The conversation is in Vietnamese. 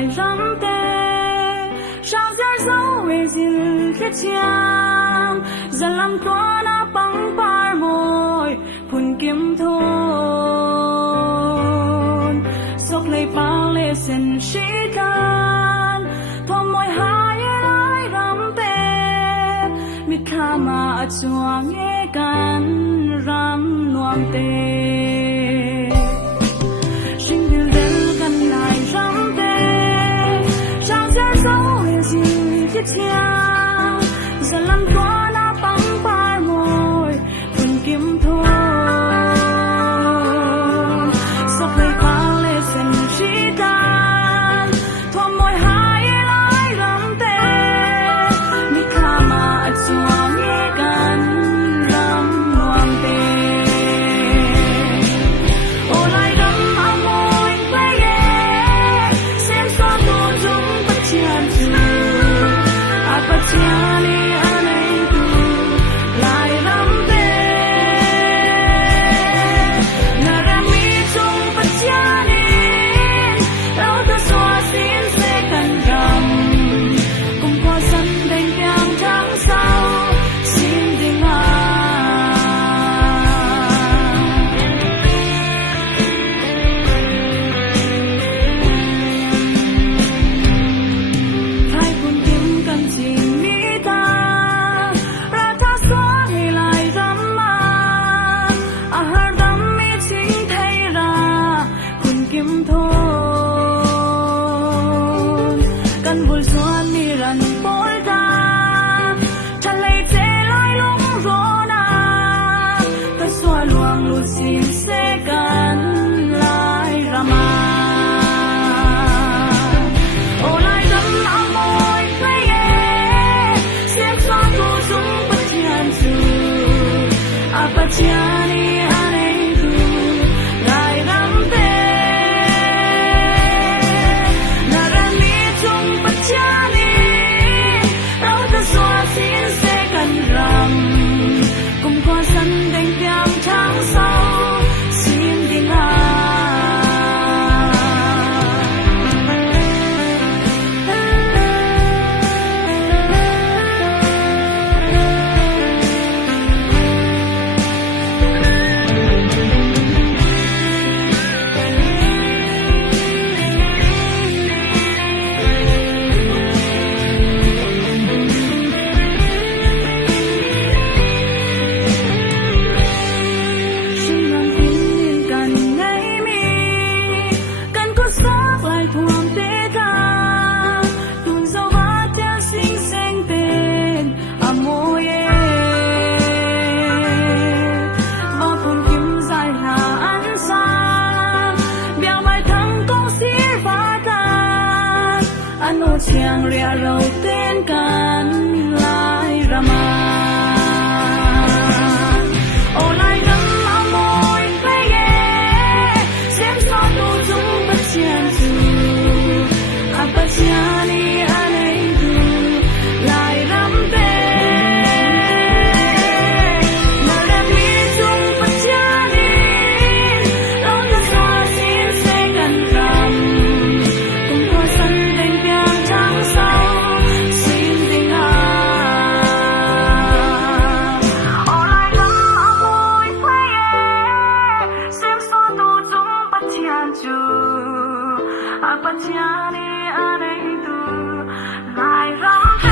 lại rắm tê sao ra dấu về dừng khét chiang dần làm toa na băng par môi phun kiếm thôn sốc lấy bao lệ sen sĩ can thom môi hai ai rắm tê mít kha mà chua nghe can rắm nuông tê chiang dần làm toa na băng par môi phun kiếm thôn sốc lấy bao lệ sen chỉ tan thom môi hai lại rắm tê mi kha mà chua nghe gan rắm nuông tê ô lại rắm ao môi play xem xóa tu dung bất chian Pachani anaiku lai rampe narami chung pachani rau ta xóa xin sẽ cần rằm cùng qua sân đành keng tháng sau xin đình hai cùng kiếm cần gì kiếm thôn căn buồn xuân mi rần bối ta chân lấy chế lái lúng rô na ta xóa luồng lụt xin sẽ cần lại ra mà ô lại đâm áo môi play xem xóa tu dung bất thiện dù apachani anaiku lại rắm tê cùng qua sân đành keng tháng sau xin đi chiang ria râu tên can lại ra mà ô lại đâm áo môi play xem xóa tu dung bất chian dù apachani anaiku lại rắm tê narami chung pachani đâu ta xóa xin sẽ cần rằm cùng qua sân đành keng tháng sau xin đình ô lại đâm áo môi play xem xóa tu dung bất thiện dù apachani anaiku lại rắm